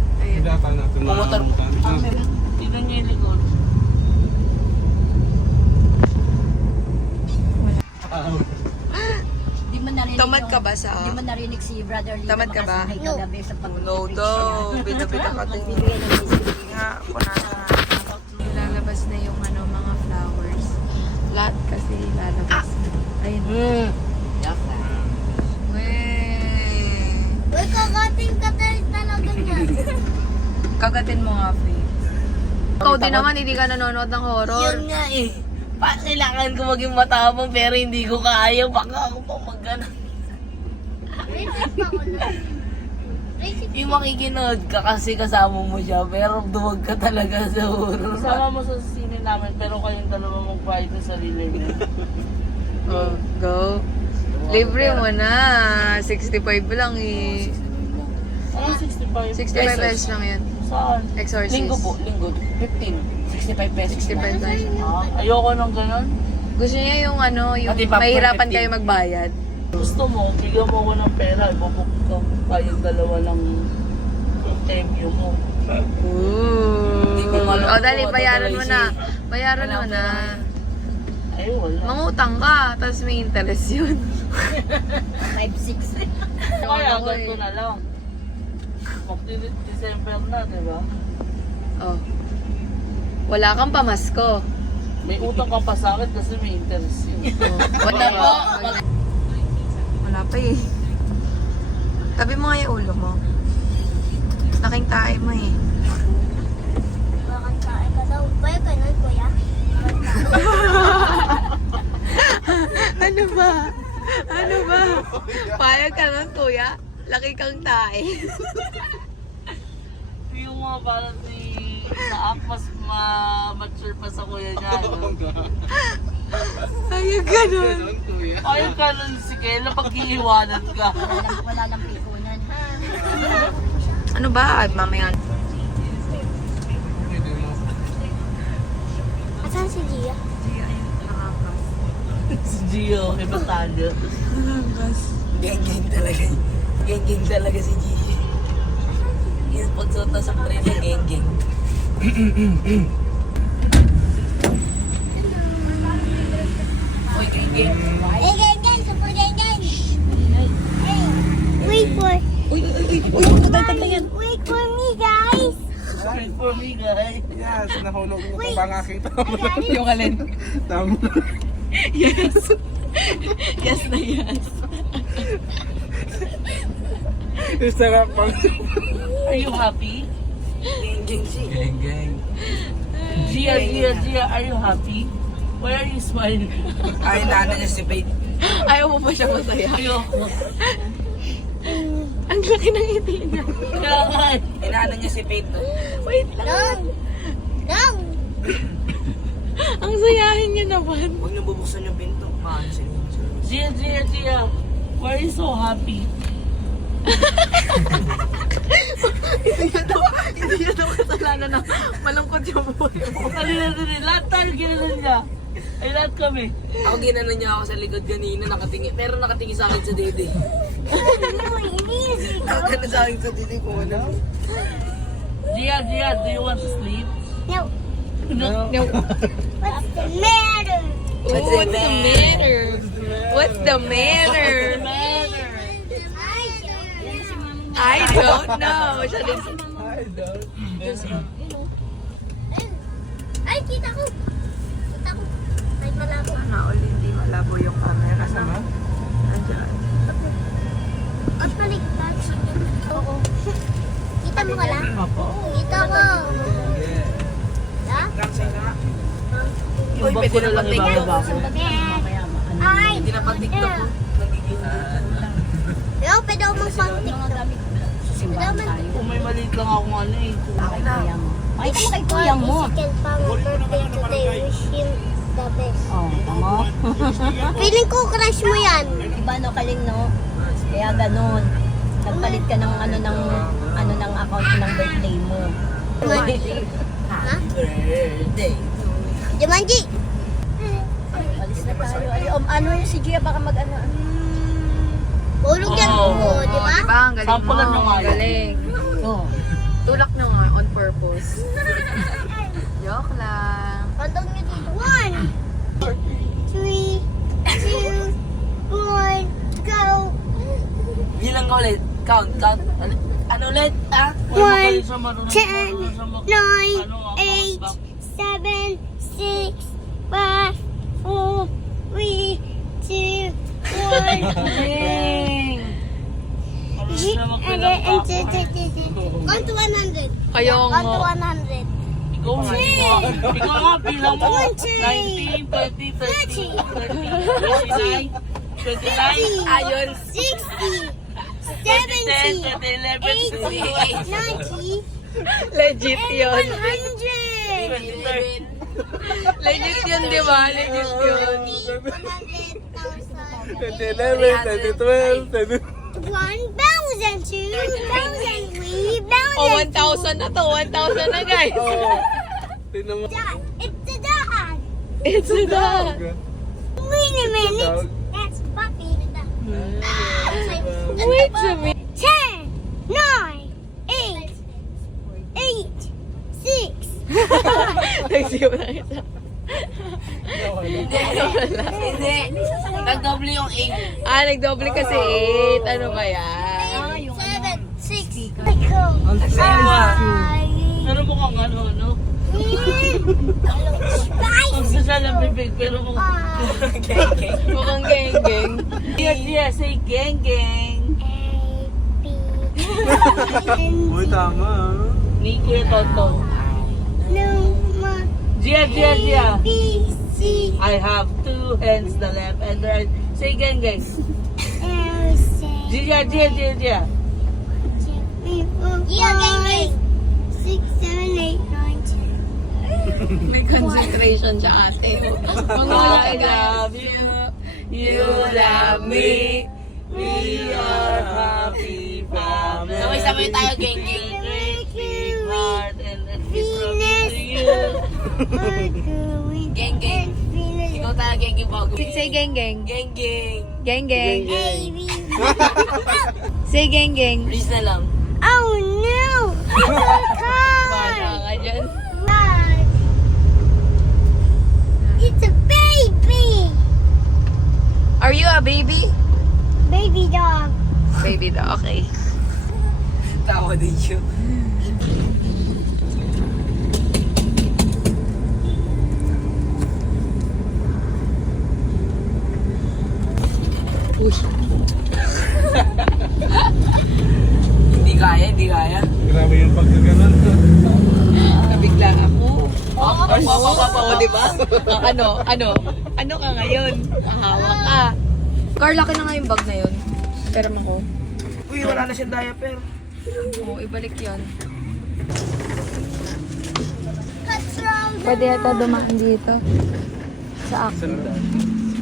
Pumotor. Dito niya yung likod. Di mo narinig Tamad ka ba sa... Di mo narinig si Brother Lito. Tamad ka ba? Makasakay kagabi sa pag- No daw. Bida-bida ka din. Magbibigay ng biscuit. Nga, kunana nga. Lalabas na yung ano, mga flowers. Lahat kasi lalabas na. Ayun. Weh. Uy, kakating ka talaga niyan. Kagatin mo nga, Faith. Ikaw din naman, hindi ka nanonood ng horror. Yun nga eh. Kailangan ko maging matapang pero hindi ko kaya. Baka ako pa magana. Yung makikinood ka kasi kasama mo siya pero duwag ka talaga sa horror. Kasama mo sa sine namin, pero kayong dalawa mong quiet sa sarili niyo. Oh, go. Libre mo na. 65 lang eh. Ano 65? 65 pesos lang yan. Saan? Exorcist. Linggo po, linggo. 15. 65 pesos. 65 lang siya. Ayoko ng ganun. Gusto niya yung ano, yung Pati popcorn, mahirapan 15. kayo magbayad. Gusto mo, bigyan mo ko ng pera, ibubuk ko kayong dalawa ng MU mo. Ooh. ko alam O, kung dali, ano bayaran mo talaga na. si- Bayaran mo na. Ay, wala. Mangutang ka, tapos may interest yun. 5-6. Kaya ganito na lang. Mag-December na, di ba? Oh. Wala kang pamasko. May utang ka pa sa akin kasi may interest yun. Wala po. Wala pa eh. Tabi mo nga yung ulo mo. Laking tae mo eh. Makakain ka daw. Pwede ka nun, kuya? Ano ba? Ano ba? Payag ka nun, kuya? Laki kang tae. Yung mga parang si Saak, mas ma-mature pa sa kuya niya. No? Payag ka nun. Ayaw ka nun si Kela pag iiwanan ka. Wala lang pikunan. Ano ba? Ay, mamaya. Asan si Gia? Si Gio, kay Batalyo. Geng-geng talaga. Geng-geng talaga si Gigi. Yung pagsuot na sa presa, geng-geng. Uy, geng-geng. Hey, gang! Super gang! Hey, wait for... Wait for me, guys! Wait for me, guys. Yes, nahulog mo Wait. pa ang aking tama. Yung alin? Tama. Yes. Yes na yes. Sarap pang. Are you happy? Geng-geng siya. Geng-geng. Gia, are you happy? Why are you smiling? Ay, nana niya si Faith. Ayaw mo pa siya masaya. Ayoko. Ang laki ng ngiti niya. Kaya nga, Inana niya si Faith. Wait lang. No! Ang sayahin niya naman. Huwag niyo bubuksan yung pinto. Maano siya. Gia, why are you so happy? Hindi niya daw kasalanan na malungkot yung buhay mo. Kanina, lahat tayo ginanon niya. Ay, lahat kami. Ako ginano niya ako sa likod kanina, nakatingin. Pero nakatingin sa akin sa dede. Nakagano sa akin sa dede ko, ano? Gia, do you want to sleep? No! No. What's the matter? What's the matter? What's the matter? I don't know. Siya din. Ay, kita ko! Kita ko. Ay, malabo. Naol, hindi malabo yung camera. Sama? Nandiyan. At maligtad. Oo. Kita mo ka lang? Kita ko. Ha? Uy, pwede na pag-tiktok. Ay! Hindi na pag-tiktok. Yo, pwede ako magpang-tiktok. Pwede ako mag- Kung may maliit lang akong ano eh. Ay, ito mo kay kuya mo. Si Kel pa, my birthday today. Wish him the best. Oh, tama. Feeling ko crush mo yan. Diba no, Kaling, no? Kaya ganun. Nagpalit ka ng ng account ng birthday mo. Ha? Birthday. Jumanji! Alis na tayo. Ano yung si Gia, baka mag-ano. Hulog yan po, di ba? Diba? Ang galing mo. Sampulan mo nga Ang yun. galing. Oh. Tulak nyo nga on purpose. Joke lang. Pantong nyo dito. 1, 3, 2, 1, go! Bilang ka ulit. Count. Ano ulit? Ah? 1, 10, 9, 8, Ano 7, 6, 5, 4, 3, 2, 1. Count to 100. Kayo Count to nga. 100. Go nga. Ikaw nga, bilang mo. 19, 20, 30, 30, 29, 29. Ayun. 60, 70, 80, 90, Legit yun. 100. Legit yun, di ba? Legit yun. 1,000, 2,000, 3,000. Oh, 1,000 na to. 1,000 na, guys. Dad, it's the dog. It's a dog. Wait a minute. That's Puppy. Wait a minute. 10, 9, 8, 8, 6. Nagsigaw na kita. Hindi. Nag-double yung 8. Ah, nagdoble kasi 8. Ano ba yan? 7, 6. Pero mukhang ano, no? Ang sasal ang bibig, pero mukhang... Mukhang geng-geng. Yeah, say gang gang. Uy, tama. Ni Kuya Toto. Gia. B, C, I have 2 hands, the left and the right. Say gang gang. L, C. Gia. Yeah, gang, gang. 6, 7, 8, 9, 10. May concentration siya ate. Mga I love you. You love me. We are happy family. Sabay-sabay tayo, gang gang. Big heart and a kiss from me to you. Gang gang. Ikaw tayo, gang gang bago. Say geng-geng. Gang gang. Geng-geng. A, B. Say geng-geng. Please na lang. Oh no! Bala ka dyan. It's a baby! Are you a baby? Baby dog. Baby daw, okay. Tawa din yun. Hindi kaya. Grabe yung pagkaganon. Nabigla ako. Oo, di ba? Ano ka ngayon? Hawak ka. Carl, laki na nga yung bag na yun. Pero mo ko. Uy, wala na siyang diaper. Oo, ibalik yun. What's wrong? Pwede yata dumaan dito. Sa ako.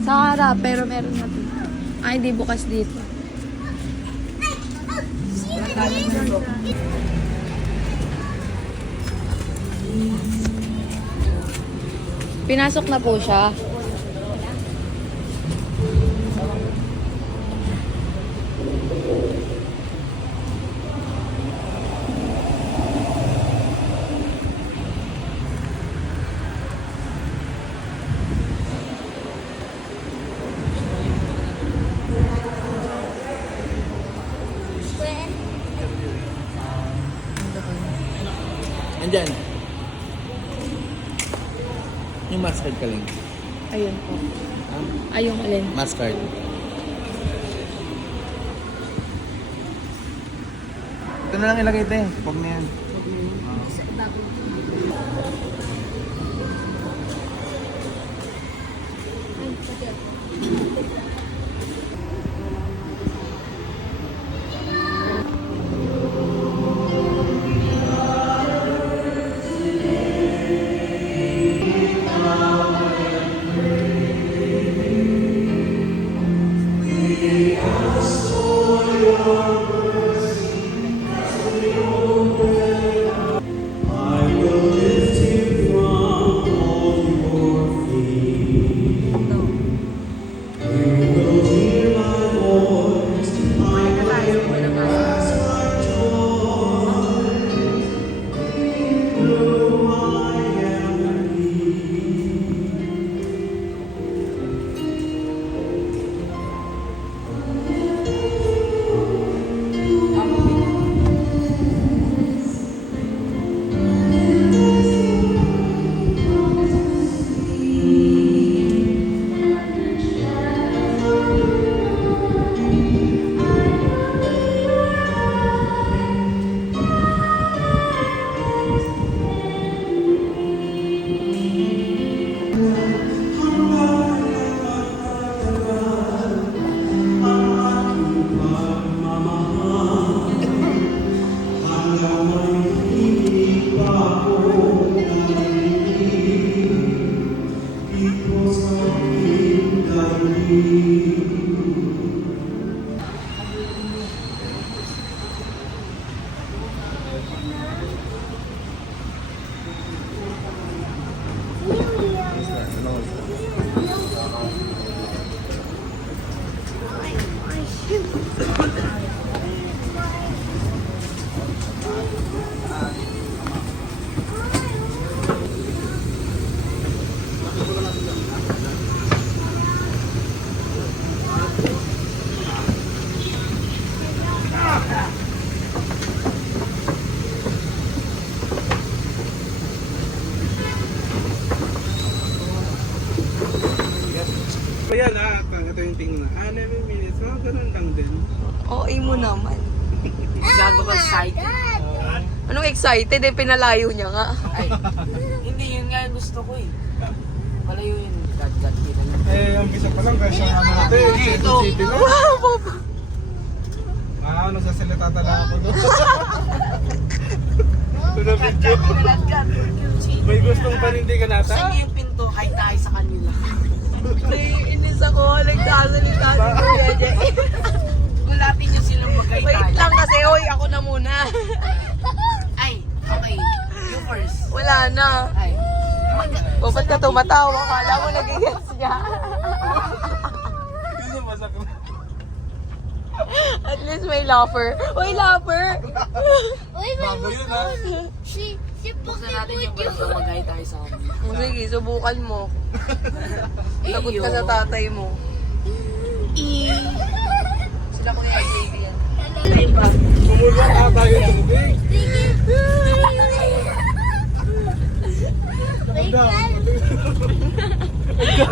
Sa harap, pero meron na dito. Ay, hindi bukas dito. Pinasok na po siya. Andyan. Yung mask card ka lang. Ayun po. Ayun alin. Mask card. Ito na lang ilagay ito eh. Huwag na yan. Ayan ito yung tingin na. 11 minutes, mga ganun lang din. Okay mo naman. Gago ka excited. Anong excited eh, pinalayo niya nga. Ay, hindi yun nga yung gusto ko eh. Malayo yun. God, kita niya. Eh, ang bisa pa lang, kaya siya naman natin. Ito. Wow, Bob! Nagsasalita talaga ako doon. Pinabidyo. May gustong panindigan nata? Saan yung pinto? Ay tayo sa kanila. Inis ako, nagsasalita si Jeje. Gulatin nyo silang magkay tayo. Wait lang kasi, hoy, ako na muna. Ay, okay. You first. Wala na. Ay. O, ba't ka tumatawa? Kala mo nag-gets niya. At least may laugher. Uy, laugher! Uy, Bago yun ha? si Buksan natin yung pinto. Magkay tayo sa kanila. Sige, subukan mo. Lagot ka sa tatay mo. Sila ko yung baby yan. Kumulong ata yung tubig.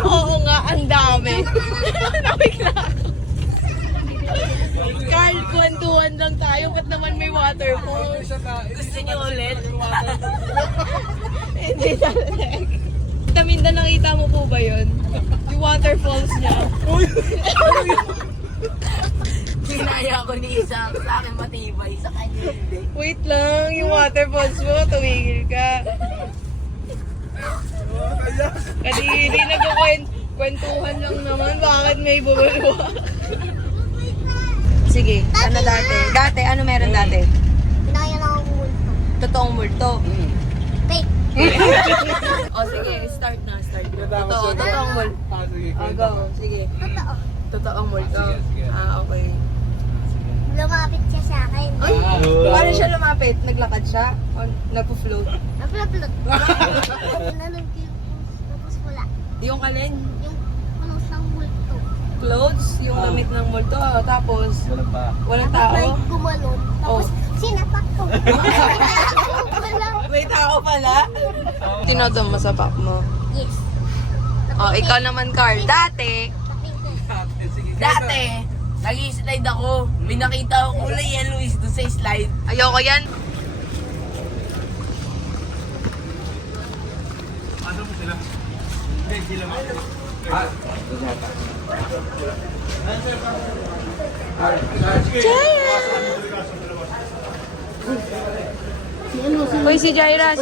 Oo nga, ang dami. Nabigla ako. Carl, kwentuhan lang tayo. Ba't naman may waterfall? Gusto nyo ulit? Hindi talaga. Taminda, nakita mo po ba yun? Yung waterfalls niya. Sinaya ko ni isang sa akin matibay, sa kanya hindi. Wait lang, yung waterfalls mo, tumigil ka. Kadiri, nagkukwentuhan lang naman. Bakit may bumulwa? Sige, ano dati? Dati, ano meron dati? Pinaya lang ako multo. Totoong multo. Fake. O sige, start na. Totoong multo. Go, sige. Totoo. Totoong multo. Okay. Lumapit siya sa akin. Ay, paano siya lumapit? Naglakad siya? O nagpo-float? Naplot. Tinanong ko yung tapos wala. Yung kalin? Yung punos ng multo. Clothes? Yung damit ng multo? Tapos? Walang Tapos may tao? gumalon. Tapos sinapak ko. Wala. May tao pala? Tinodong mo sa pack mo? Yes. O, ikaw naman, Carl. Dati, Nag-i-slide ako. May nakita ko kulay yellow is doon sa slide. ayoko yan. Uy, si Jaira.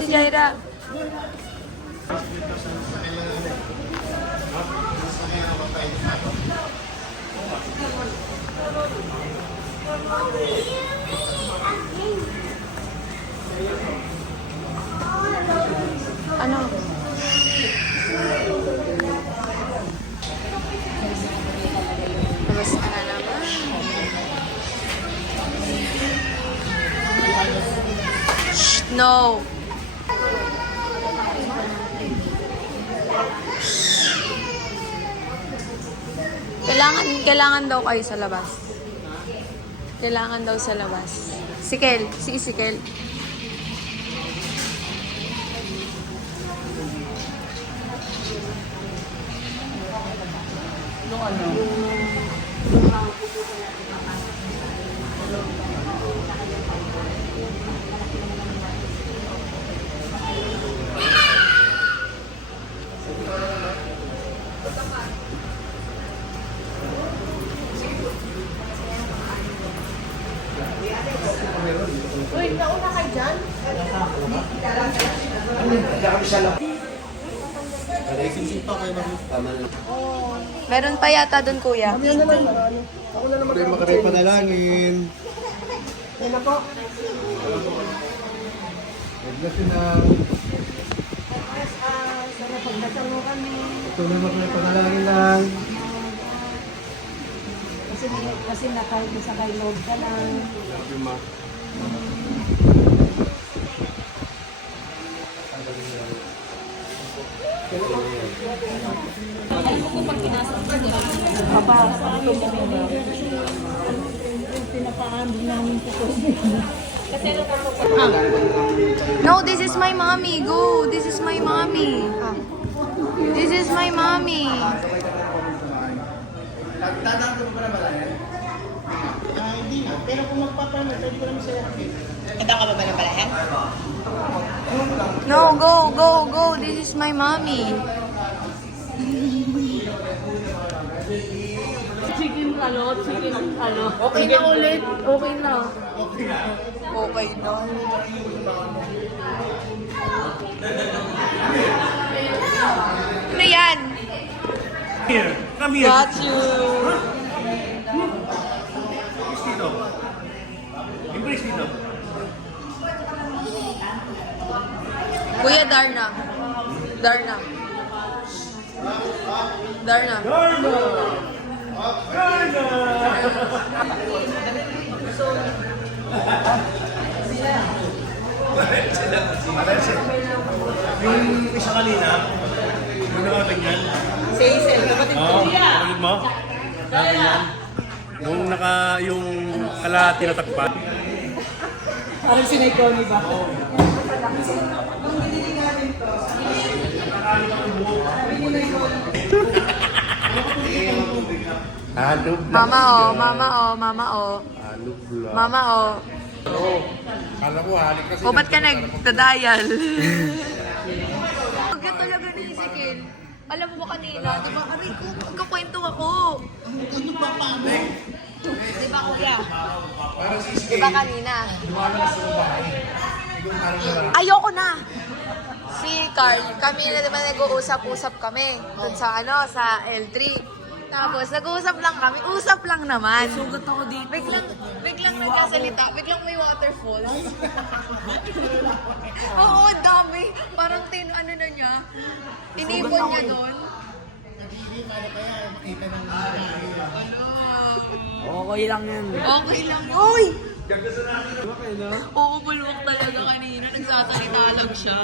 Ano? Labas ka na naman. Shh, no. Kailangan daw kayo sa labas. Kailangan daw sa labas. Si Isikel. Meron pa yata dun, kuya. Kami na lang, marami. Ako na naman. Makaray panalangin. Yan ako. Bless you na. Sana pagdating mo kami. Ito na makaray panalangin lang. Kasi nakasakay loob ka lang. Love you, ma. No, this is my mommy. Go. This is my mommy. This is my mommy. Pero kung magpapalala, pwede ko naman sa'yo. Handa ka ba ba ng balahan? No, go, go, go. This is my mommy. Chicken ano. Okay na ulit. Okay na. Okay na. Ano yan? Here, come here. Got you. Embrace dito. Kuya Darna. Darna. Darna. Yung isa kanina, yung nakaganyan. Si Hazel, kapatid ko. Oo, kapatid mo? Nakaganyan. Yung yung kalahati na takpan. Parang sinay ko ni ba? Halog lang. Mama oh, mama oh, mama oh. Halog lang. Mama oh. Oo. Kala ko halik kasi. O ba't ka nagdadial? Huwag ka talaga ni Ezekiel. Alam mo ba kanina, di ba? Aray ko, magkakwento ako. Ano ba pa? Di ba kuya? Di ba kanina? Ayoko na! Si Carl, kami na naman nag-uusap-usap kami dun sa sa L3. Tapos nag-uusap lang kami, usap lang naman. Sugat ako dito. Biglang nagkasalita, biglang may waterfall. Oo, dami. Parang ano na niya. Inipon niya doon. Okay lang yun. Okay lang. Uy! Oo, bulwak talaga kanina. Nagsasalita lang siya.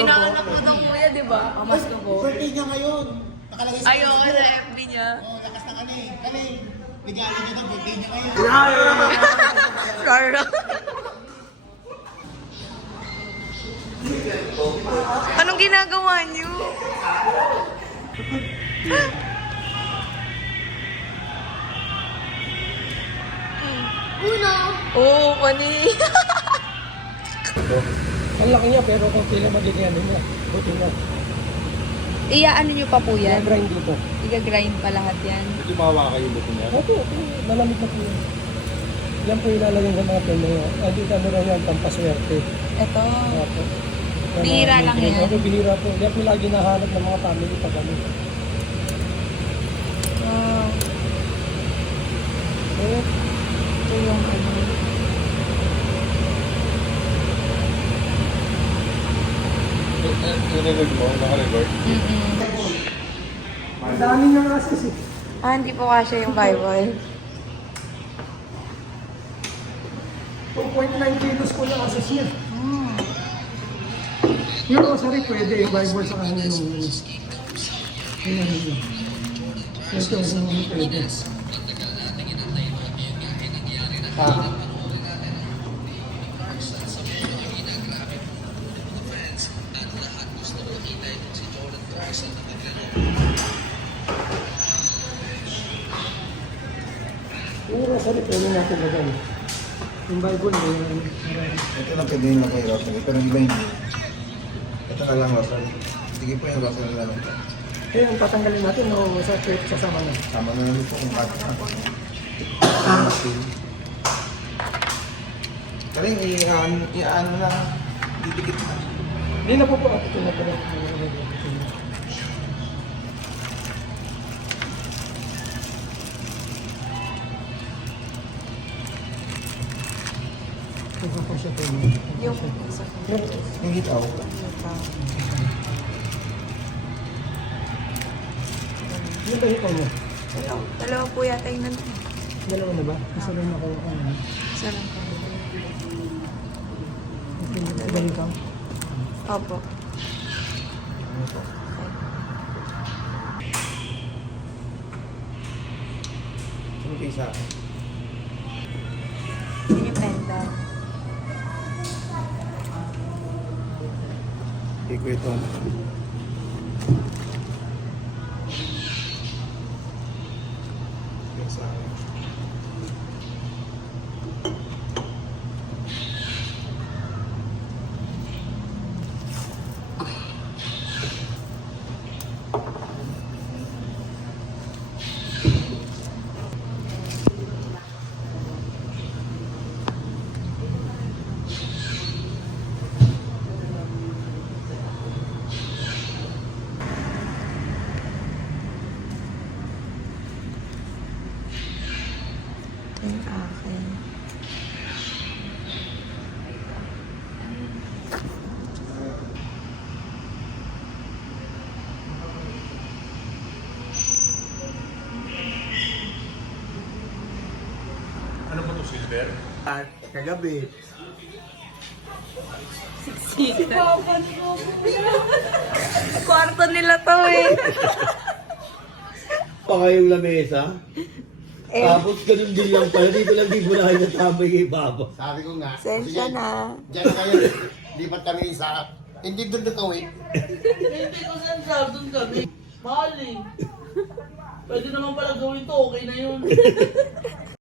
Inaanap ko ng kuya, di ba? Amas ko po. Birthday niya ngayon. Nakalagay sa Ayoko sa FB niya. lakas na kani. Kani, regalo niya ng birthday niya ngayon. Rara. Anong ginagawa niyo? Una! Oo, pani. Ang laki niya pero kung kailan magiging ano niya. Buti na. Ano niyo pa po yan? Grind dito. Iga-grind pa lahat yan. Hindi mawawa kayo buto niya. Opo, malamig na po yan. Yan po ilalagay ng mga peno. Dito ano rin yan, pampaswerte. Ito. Opo. Bihira lang yan. Opo, bihira po. Yan po lagi nahanap ng mga family pag ano. Ito yung ano. Nire-record mo? Naka-record? Ang dami niyang access eh. Hindi po kasya yung Bible. 2.9 kilos po yung access niya. Yung rosary pwede, Bible sa kanya yung ito yung pwede. Yung rosary pwede natin lagay. Yung Bible yung Ito lang pwede yung kay Rosary, pero iba hindi. Ito na lang Rosary. Sige po yung Rosary na lang. eh, yung tatanggalin natin o sa church sasama na. Sama na lang po kung kata. Kaling i-ano lang, didikit na. Hindi na po po. Ito na po. Yung hitaw. Yung ba hitaw mo? Dalawa po yata yung nandun. Dalawa na ba? Isa lang ako. Isa lang po. Ibalik ka? Opo. Ano kayo sa akin? Yun yung penda. Hindi ko ito. Sa akin. Ito yung akin. Kagabi. Kwarto nila to eh. Pa kayong lamesa? Tapos ganun din lang pala. Dito lang di mo na kayo natambay kay Papa. Sabi ko nga. Sensya sige, na. Diyan na kayo. Lipat kami sa... Hindi doon na kawin. Hindi ko sensor, doon kami. Mahal eh. Pwede naman pala gawin to, okay na yun.